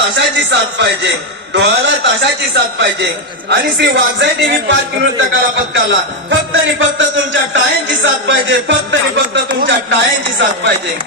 ताशाची साथ पाहिजे, डोळ्याला ताशाची साथ पाहिजे. आणि श्री वाघजाई देवी पालखी नृत्य कला पथकाला फक्त आणि फक्त तुमच्या टाळ्यांची साथ पाहिजे, फक्त आणि फक्त तुमच्या टाळ्यांची साथ पाहिजे.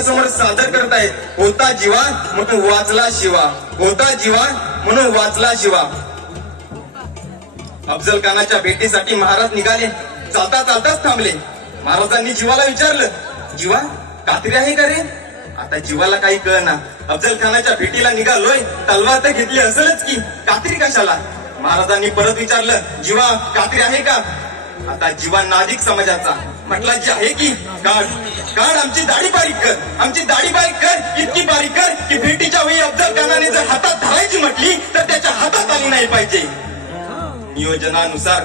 समोर सादर करतायत होता जीवा म्हणून वाचला शिवा, होता जीवा म्हणून वाचला शिवा. अफजल खानाच्या भेटीसाठी महाराज निघाले, चालता चालताच थांबले. महाराजांनी जीवाला विचारलं, जीवा कात्री आहे का रे? आता जीवाला काही कळना. अफजल खानाच्या भेटीला निघालोय, तलवार तर घेतली असेलच की, कात्री कशाला? महाराजांनी परत विचारलं, जीवा कात्री आहे का? आता जीवा नादिक समाजाचा म्हटला, जी आहे की काढ काढ, आमची दाढी बारीक कर, आमची दाढी बारीक कर, इतकी बारीक कर की भेटीच्या वेळी अफजल खानाने जर हातात धरायची म्हटली तर त्याच्या हातात आली नाही पाहिजे. नियोजनानुसार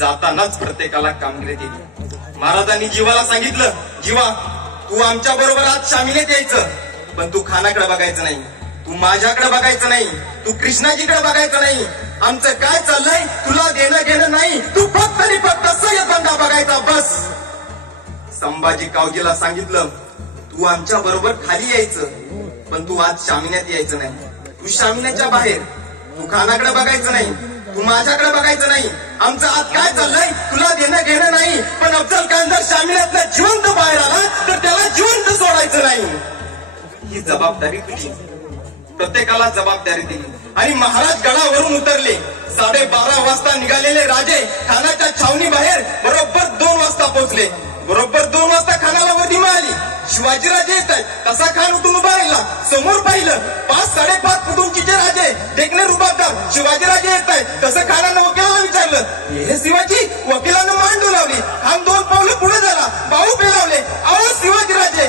जातानाच प्रत्येकाला कामगिरी दिली. महाराजांनी जीवाला सांगितलं, जीवा तू आमच्या बरोबर आज शामिलेत यायचं, पण तू खानाकडे बघायचं नाही, तू माझ्याकडे बघायचं नाही, तू कृष्णाजीकडे बघायचं नाही. आमचं काय चाललंय तुला देणं घेणं नाही, तू फक्त आणि फक्त सय्यद बंदा बघायचा बस. संभाजी कावजीला सांगितलं, तू आमच्या बरोबर खाली यायचं, पण तू आज शामिन्यात यायचं नाही, तू शामिन्याच्या बाहेर. तू खानाकडे बघायचं नाही, तू माझ्याकडे बघायचं नाही. आमचं आज काय चाललंय तुला देणं घेणं नाही, पण अफजल खान जर शामिन्यातनं जिवंत बाहेर आला तर त्याला जिवंत सोडायचं नाही. ही जबाबदारी तुझी, प्रत्येकाला जबाबदारी दिली. आणि महाराज गडावरून उतरले. 12:30 वाजता निघालेले राजे खानाच्या छावणी बाहेर बरोबर 2 वाजता पोहोचले. बरोबर 2 वाजता खानाला वर्दी मिळाली, शिवाजीराजे येत आहेत. तसा खान उठून उभा राहिला, समोर पाहिलं 5-5.5 फूट उंचीचे राजे देखणे रुबाबदार शिवाजीराजे येत आहेत. तसं खानानं वकिलाला विचारलं, हे शिवाजी? वकिलानं मान डोलावली. खान 2 पावलं पुढे झाला, बाहू पेलावले. अहो शिवाजीराजे,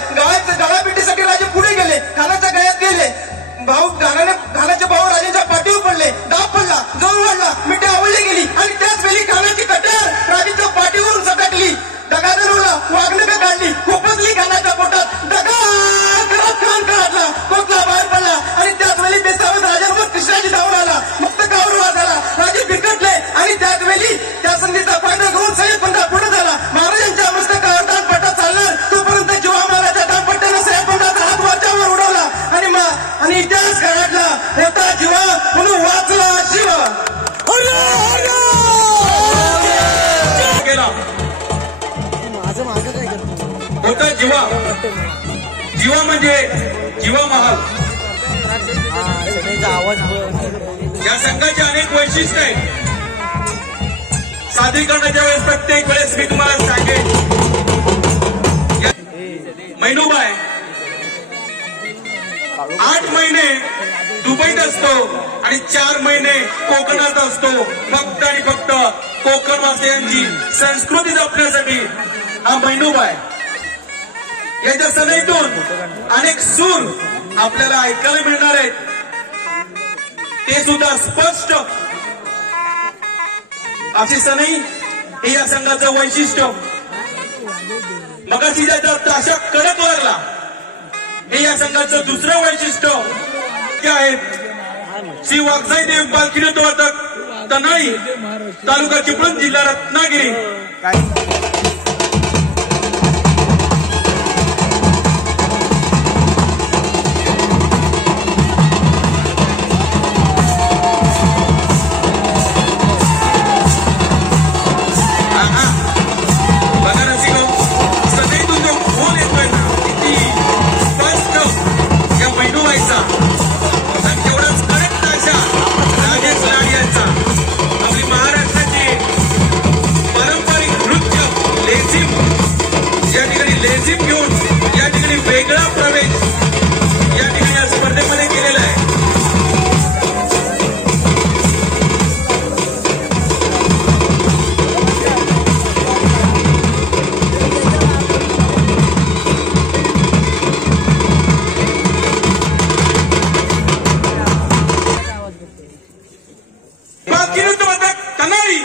गळापेटीसाठी राजे पुढे गेले, खानाच्या गळ्यात गेले. खानाचे भाऊ राजांच्या पाठीवर पडले, दाब पडला, जवळ वाढला, मिठी आवडली गेली आणि त्याच वेळी खानाची कट्यार राजांच्या पाठीवरून सटकली. दगादर उडला, वाघनखे काढली, खोपसली खानाच्या पोटात. दगा करत खान काढला, कोकला बाहेर पडला आणि त्याच वेळी बेसावत राजांवर कृष्णाजी धावून आला. मस्तकावर वार झाला, राजे बिकटले आणि त्याच वेळी त्या संधीचा फायदा घेऊन सय्यद बंदा पुढे झाला. महाराजांच्या मस्तकावर दानपट्टा चालणार तोपर्यंत जीवा महाराजा दानपट्ट्यानं सय्यद बंदाचा हात वरच्यावर उडवला आणि इतिहास काढला, होता जीवा म्हणून वाचला शिवा. होता जीवा, जीवा म्हणजे जीवा महाल. या संघाचे अनेक वैशिष्ट्य आहेत. सादरीकरणाच्या वेळेस प्रत्येक वेळेस मी तुम्हाला सांगेन, मैनूबाई 8 महिने दुबईत असतो आणि 4 महिने कोकणात असतो, फक्त आणि फक्त कोकणवासियांची संस्कृती जपण्यासाठी. हा मैनूबाई, याच्या सनईतून अनेक सूर आपल्याला ऐकायला मिळणार आहेत, ते सुद्धा स्पष्ट. अशी सनई हे या संघाचं वैशिष्ट्य. मगाशी ज्याचा ताशा कडक लागला, हे या संघाचं दुसरं वैशिष्ट्य काय आहे. श्री वाघजाई देवी पालखी नृत्य तनाळी, तालुका चिपळूण, जिल्हा रत्नागिरी. बघा रसिको, सदैव तुमचं फोन रेझिम घेऊन या ठिकाणी वेगळा प्रवेश या ठिकाणी या स्पर्धेमध्ये केलेला आहे. कनारी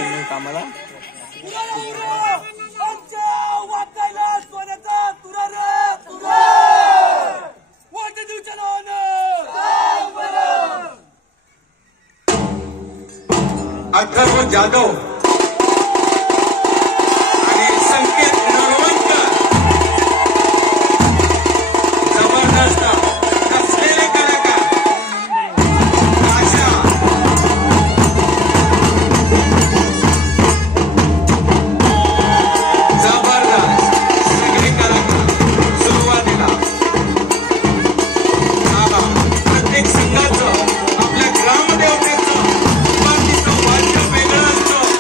अथर्व जाधव आणि संकेत नळवणकर जबरदस्त कसलेले कलाकार आशा जबरदस्त सगळे कलाकार सुरुवातीला प्रत्येक संघाचं आपल्या ग्रामदेवतेचं वाद्य वेगळं असतं.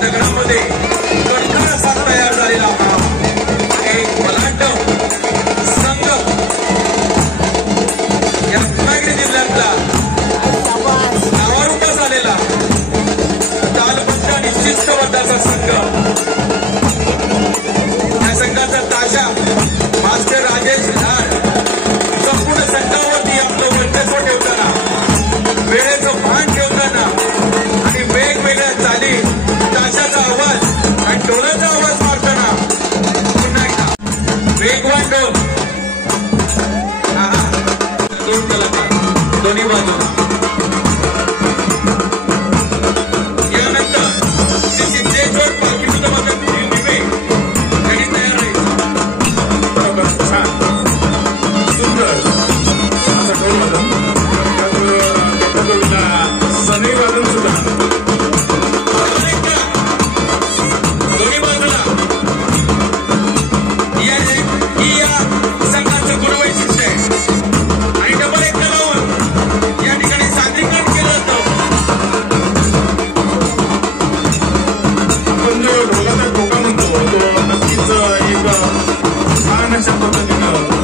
दगडामध्ये कणखर असा तयार झालेला एक बलाढ्य संघ या रत्नागिरी जिल्ह्यातला नावारूपास झालेला तालबद्ध आणि शिस्तबद्धाचा संघ. या संघाचा ताशा मास्टर राजेश लाड संपूर्ण संघावरती आपलं वर्चस्व ठेवताना, वेळेचं भान ठेवताना आणि वेगवेगळ्या चाली ताशाचा आवाज आणि ढोलाचा आवाज मारताना पुन्हा एकदा वेगवान ढोल. दोन कलाकार दोन्ही बाजूला. यानंतर श्री सिद्धेश्वर पालखीचं मदत दिवे त्यांनी तयार आहे. बरोबर, छान सुंदर असं ढोल वादन, सनई वादन सुद्धा. दोन्ही बाजूला ही या संघाचं गुणवैशिष्ट्य आहे. आणि डबल एक लावून या ठिकाणी सादरीकरण केलं जातं. आपण जो ढोलाचा ठोका म्हणतो तो नक्कीच एक छान अशा पद्धतीनं